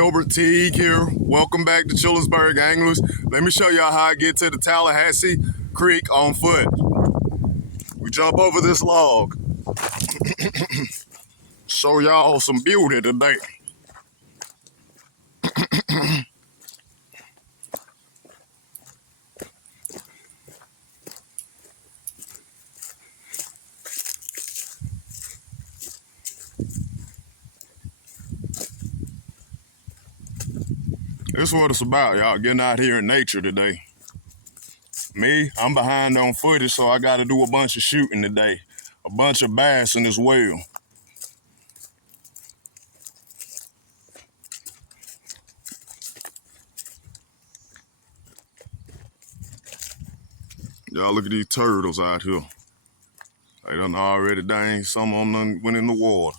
Delbert Teague here. Welcome back to Childersburg Anglers. Let me show y'all how I get to the Tallahassee Creek on foot. We jump over this log. Show y'all some beauty today. This is what it's about, y'all. Getting out here in nature today. Me, I'm behind on footage, so I got to do a bunch of shooting today. A bunch of bassing as well. Y'all look at these turtles out here. They done already dang, some of them done went in the water.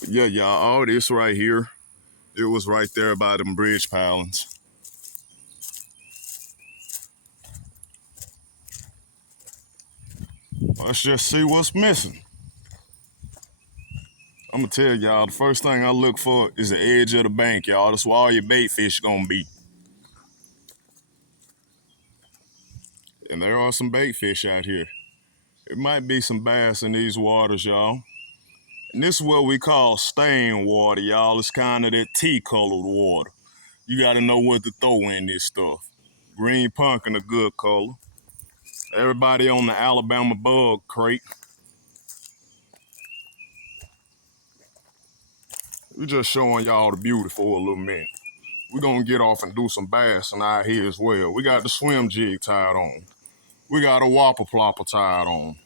But yeah, y'all, all this right here, it was right there by them bridge pilings. Let's just see what's missing. I'm gonna tell y'all, the first thing I look for is the edge of the bank, y'all. That's where all your bait fish gonna be. And there are some bait fish out here. There might be some bass in these waters, y'all. And this is what we call stain water, y'all. It's kind of that tea-colored water. You gotta know what to throw in this stuff. Green pumpkin, a good color. Everybody on the Alabama bug crate. We're just showing y'all the beauty for a little minute. We're gonna get off and do some bassing out here as well. We got the swim jig tied on. We got a whopper plopper tied on.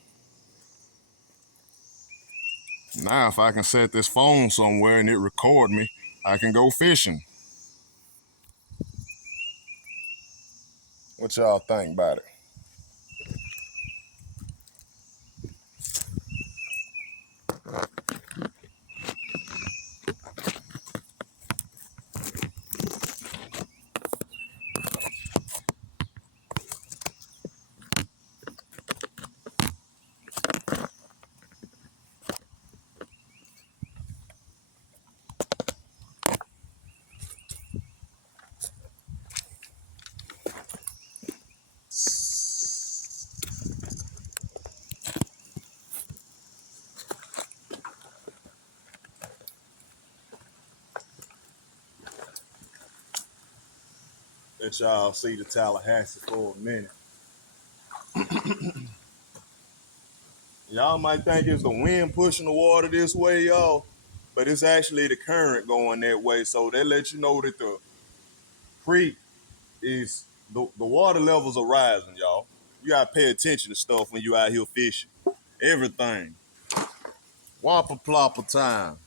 Now, if I can set this phone somewhere and it record me, I can go fishing. What y'all think about it? Let y'all see the Tallahassee for a minute. Y'all might think it's the wind pushing the water this way, y'all, but it's actually the current going that way. So that lets you know that the creek is, the water levels are rising, y'all. You gotta pay attention to stuff when you out here fishing. Everything. Whopper plopper time.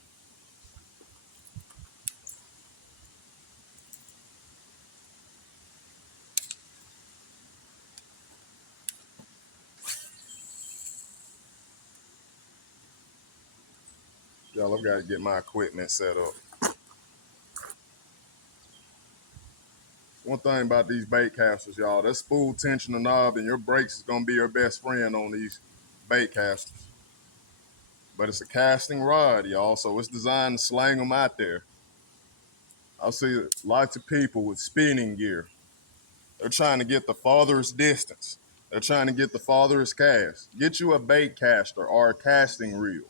Y'all, I've got to get my equipment set up. One thing about these bait casters, y'all, that spool tension the knob and your brakes is going to be your best friend on these bait casters. But it's a casting rod, y'all, so it's designed to slang them out there. I see lots of people with spinning gear. They're trying to get the farthest distance. They're trying to get the farthest cast. Get you a bait caster or a casting reel.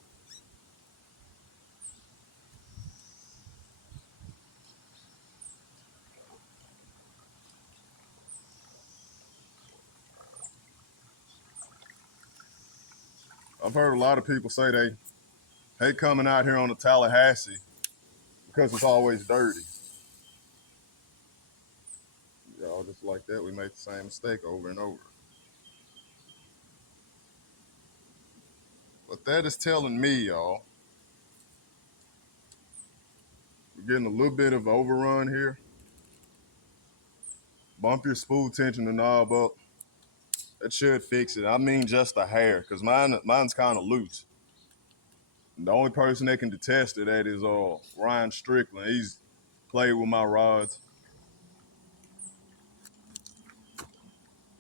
I've heard a lot of people say they hate coming out here on the Tallahassee because it's always dirty. Y'all, just like that, we make the same mistake over and over. But that is telling me, y'all, we're getting a little bit of overrun here. Bump your spool tension and knob up. That should fix it. I mean just a hair, because mine's kind of loose. And the only person that can detest it at is Ryan Strickland. He's played with my rods.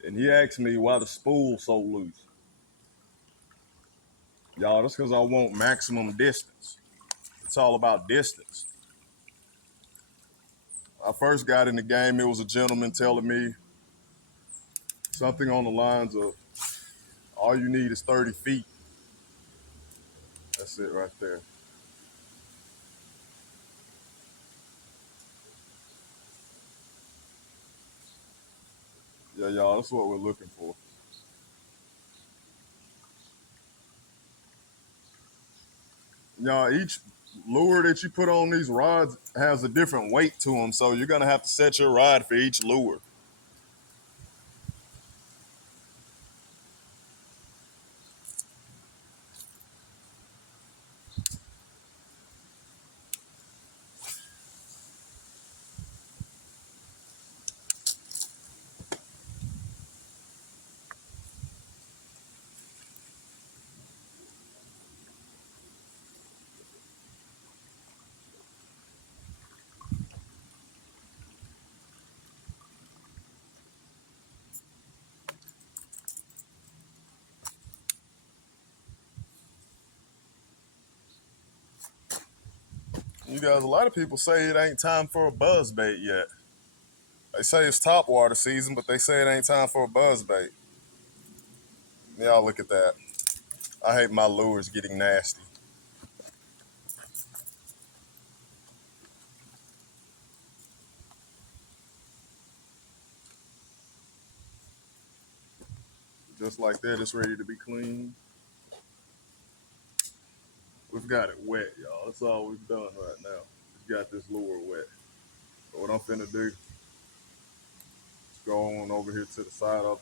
And he asked me why the spool's so loose. Y'all, that's because I want maximum distance. It's all about distance. I first got in the game, it was a gentleman telling me something on the lines of, all you need is 30 feet. That's it right there. Yeah, y'all, that's what we're looking for. Y'all, each lure that you put on these rods has a different weight to them, so you're gonna have to set your rod for each lure. You guys, a lot of people say it ain't time for a buzz bait yet. They say it's top water season, but they say it ain't time for a buzz bait. Y'all look at that. I hate my lures getting nasty. Just like that, it's ready to be cleaned. We've got it wet, y'all. That's all we've done right now. We've got this lure wet. So what I'm finna do is go on over here to the side of.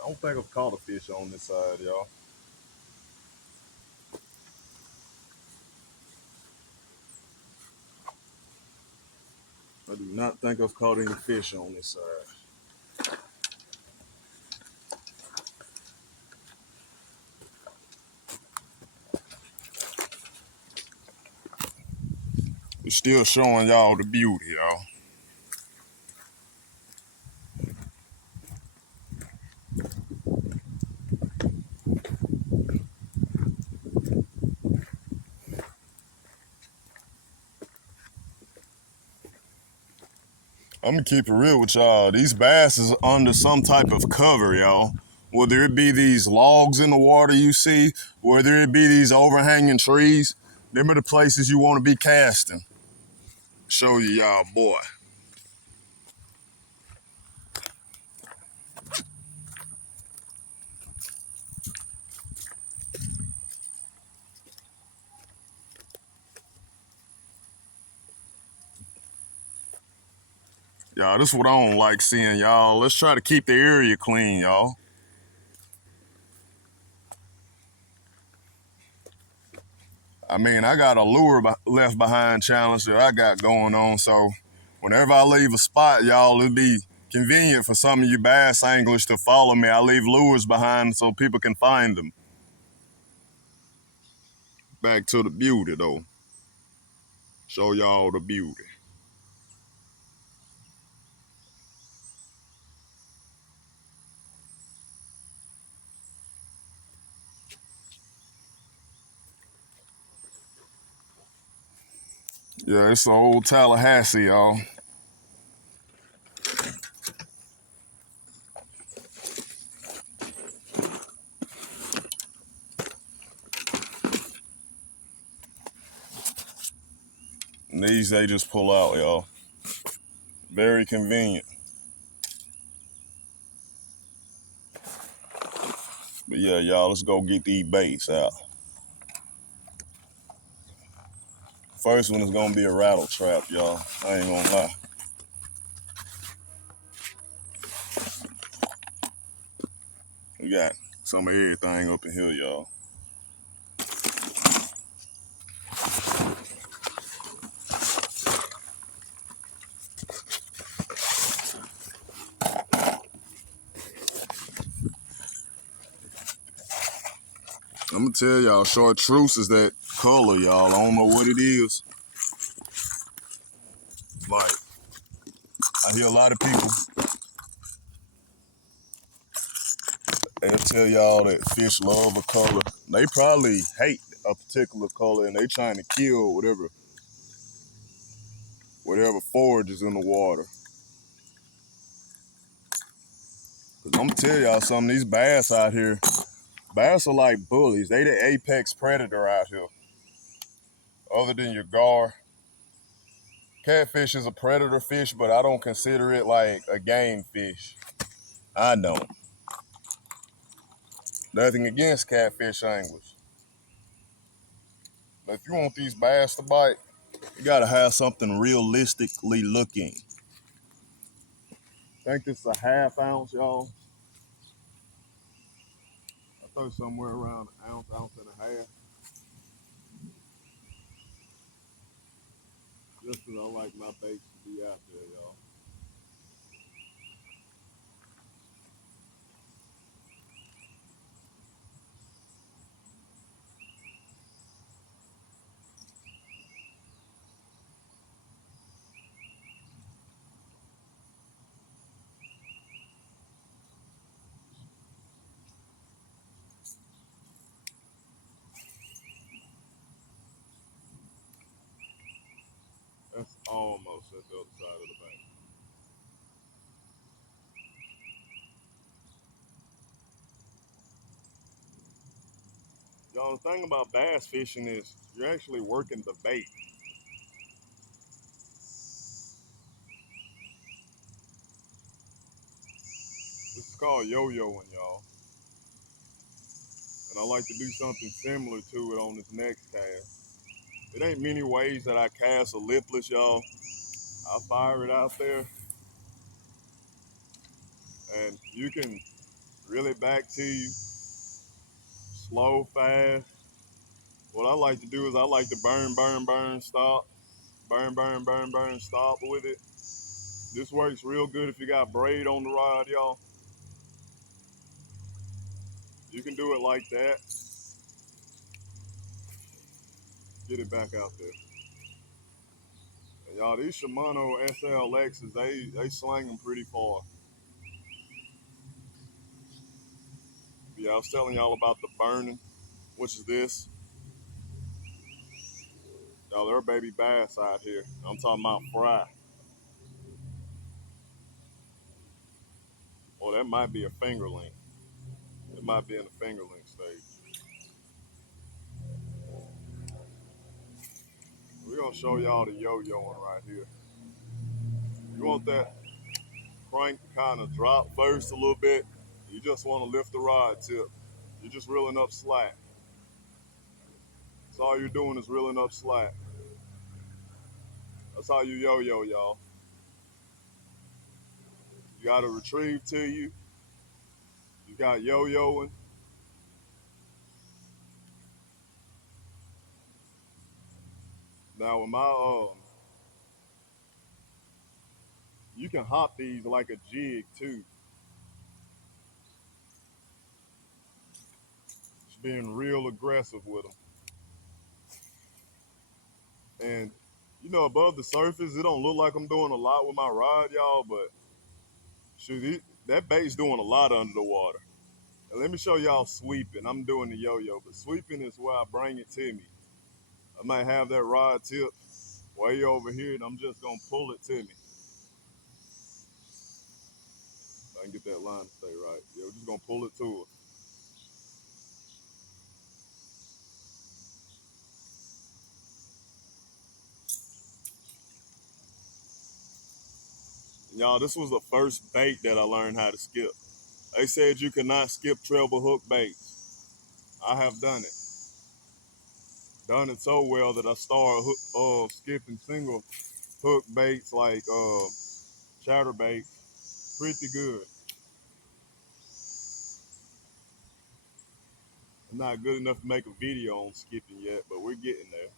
I don't think I've caught a fish on this side, y'all. I do not think I've caught any fish on this side. We're still showing y'all the beauty, y'all. I'm gonna keep it real with y'all. These bass is under some type of cover, y'all. Whether it be these logs in the water you see, whether it be these overhanging trees, them are the places you want to be casting. Show you y'all, boy. Y'all, this is what I don't like seeing, y'all. Let's try to keep the area clean, y'all. I mean, I got a lure left behind challenge that I got going on, so whenever I leave a spot, y'all, it'll be convenient for some of you bass anglers to follow me. I leave lures behind so people can find them. Back to the beauty, though. Show y'all the beauty. Yeah, it's the old Tallahassee, y'all. And these, they just pull out, y'all. Very convenient. But yeah, y'all, let's go get these baits out. First one is gonna be a rattle trap, y'all. I ain't gonna lie. We got some of everything up in here, y'all. I'm gonna tell y'all, chartreuse is that color, y'all. I don't know what it is. Like, I hear a lot of people They'll tell y'all that fish love a color. They probably hate a particular color and they trying to kill whatever forage is in the water. Cause I'm gonna tell y'all something, these bass out here, bass are like bullies. They the apex predator out here. Other than your gar. Catfish is a predator fish, but I don't consider it like a game fish. I don't. Nothing against catfish anglers. But if you want these bass to bite, you gotta have something realistically looking. I think this is a half ounce, y'all. I thought somewhere around an ounce, ounce and a half. Just because I like my baits to be out there, y'all. That's almost at the other side of the bank. Y'all, the thing about bass fishing is you're actually working the bait. This is called yo-yoing, y'all. And I like to do something similar to it on this next cast. It ain't many ways that I cast a lipless, y'all. I fire it out there, and you can reel it back to you, slow, fast. What I like to do is I like to burn, burn, burn, stop, burn, burn, burn, burn, stop with it. This works real good if you got braid on the rod, y'all. You can do it like that. Get it back out there. And y'all, these Shimano SLXs, they slang them pretty far. Yeah, I was telling y'all about the burning, which is this. Y'all, there are baby bass out here. I'm talking about fry. Well, that might be a fingerling. It might be in the fingerling stage. We're gonna show y'all the yo-yoing right here. You want that crank to kind of drop first a little bit. You just want to lift the rod tip. You're just reeling up slack. That's all you're doing is reeling up slack. That's how you yo-yo, y'all. You got to retrieve to you. You got yo-yoing. Now with my you can hop these like a jig too. Just being real aggressive with them. And you know, above the surface, it don't look like I'm doing a lot with my rod, y'all, but shoot, that bait's doing a lot under the water. And let me show y'all sweeping. I'm doing the yo-yo, but sweeping is where I bring it to me. I might have that rod tip way over here, and I'm just gonna pull it to me. I can get that line to stay right. Yeah, we're just gonna pull it to us. Y'all, this was the first bait that I learned how to skip. They said you cannot skip treble hook baits. I have done it. Done it so well that I started skipping single hook baits like chatter baits. Pretty good. I'm not good enough to make a video on skipping yet, but we're getting there.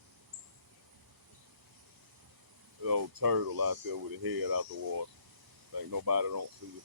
The old turtle out there with his head out the water. Think nobody don't see it.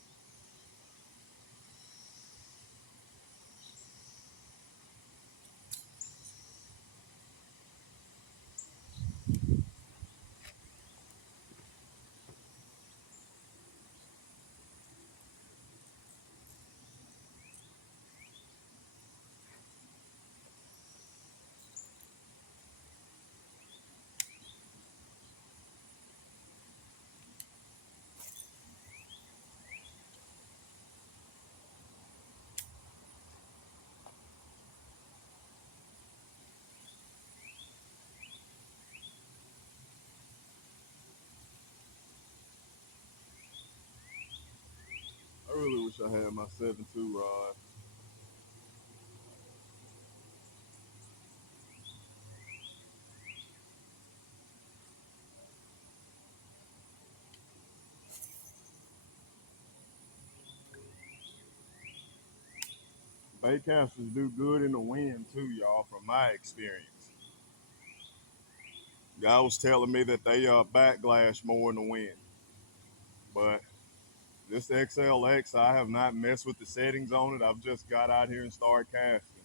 I had my 7.2 rod. Bait casters do good in the wind too, y'all, from my experience. Guy was telling me that they backlash more in the wind. But this XLX, I have not messed with the settings on it. I've just got out here and started casting.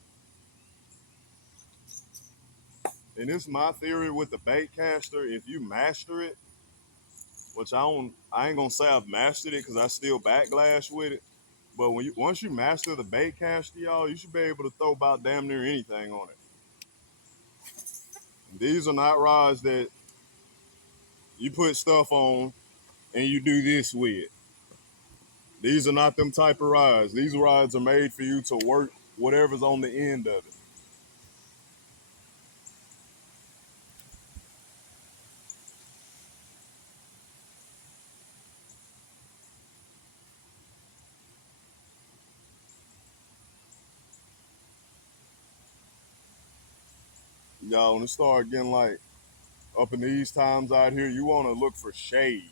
And it's my theory with the bait caster, if you master it, which I ain't gonna say I've mastered it because I still backlash with it. But once you master the bait caster, y'all, you should be able to throw about damn near anything on it. These are not rods that you put stuff on and you do this with. These are not them type of rods. These rods are made for you to work whatever's on the end of it. Y'all, when it start getting like up in these times out here, you want to look for shade.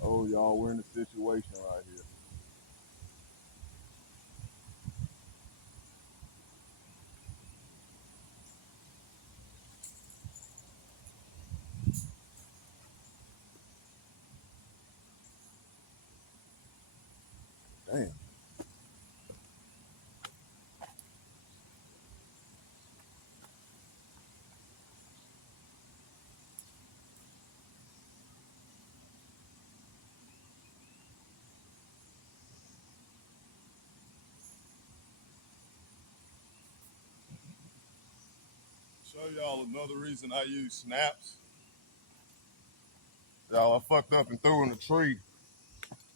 Oh, y'all, we're in a situation right here. Damn. Show y'all another reason I use snaps. Y'all, I fucked up and threw in a tree,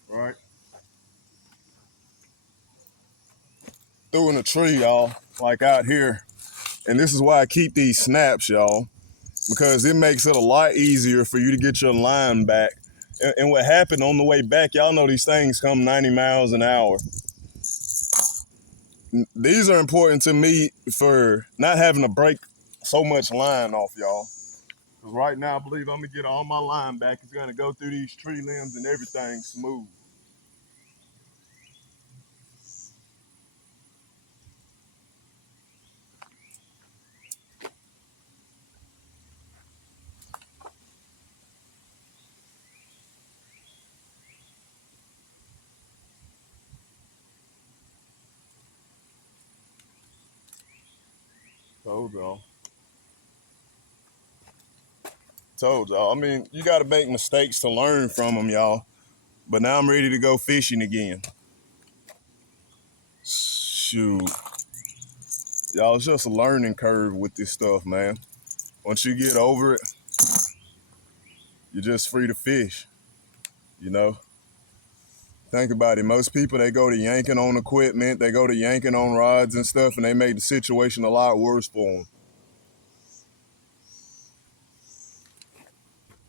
right? Threw in a tree, y'all, like out here. And this is why I keep these snaps, y'all, because it makes it a lot easier for you to get your line back. And what happened on the way back, y'all know these things come 90 miles an hour. These are important to me for not having to break so much line off, y'all. Because right now, I believe I'm going to get all my line back. It's going to go through these tree limbs and everything smooth. Told y'all. Told y'all. I mean, you got to make mistakes to learn from them, y'all. But now I'm ready to go fishing again. Shoot. Y'all, it's just a learning curve with this stuff, man. Once you get over it, you're just free to fish, you know? Think about it. Most people, they go to yanking on equipment, they go to yanking on rods and stuff, and they make the situation a lot worse for them.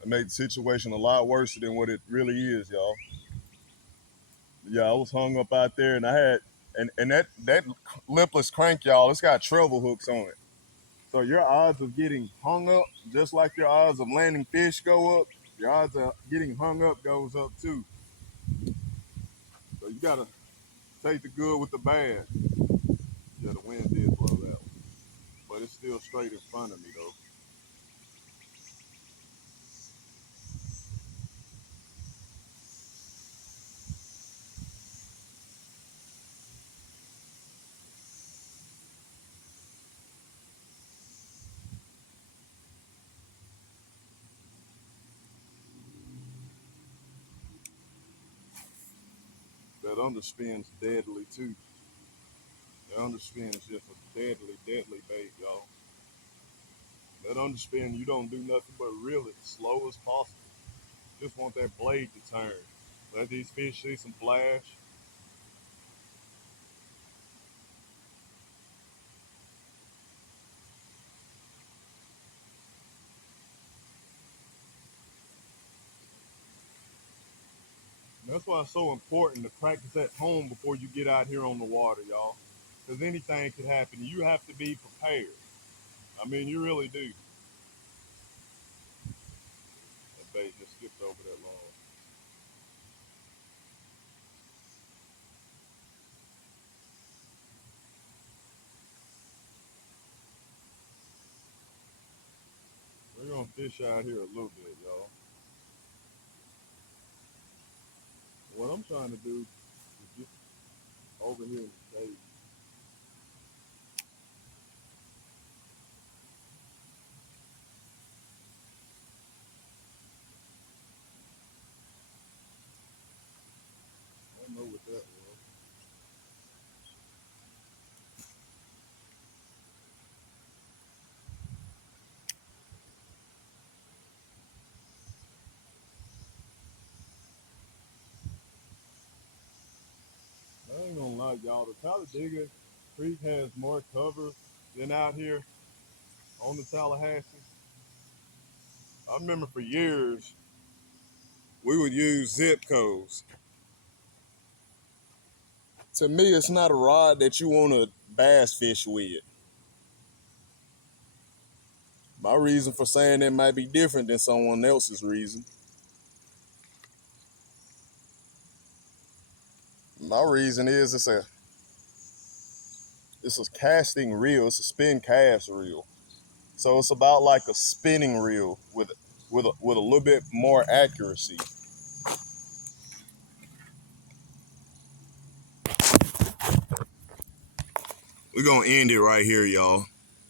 They make the situation a lot worse than what it really is, y'all. Yeah, I was hung up out there, and I had, and that lipless crank, y'all, it's got treble hooks on it. So your odds of getting hung up, just like your odds of landing fish go up, your odds of getting hung up goes up too. So you gotta take the good with the bad. Yeah, the wind did blow that one, but it's still straight in front of me though. That underspin's deadly too. That underspin is just a deadly, deadly bait, y'all. That underspin, you don't do nothing but reel it slow as possible. Just want that blade to turn. Let these fish see some flash. That's why it's so important to practice at home before you get out here on the water, y'all. Because anything could happen. You have to be prepared. I mean, you really do. That bait just skipped over that log. We're going to fish out here a little bit, y'all. What I'm trying to do is get over here in the cave. I don't know what that was. I ain't gonna lie, y'all. The Talladega Creek has more cover than out here on the Tallahassee. I remember for years we would use zip codes. To me, it's not a rod that you want to bass fish with. My reason for saying that might be different than someone else's reason. My reason is it's a casting reel. It's a spin cast reel. So it's about like a spinning reel with a little bit more accuracy. We're gonna end it right here, y'all.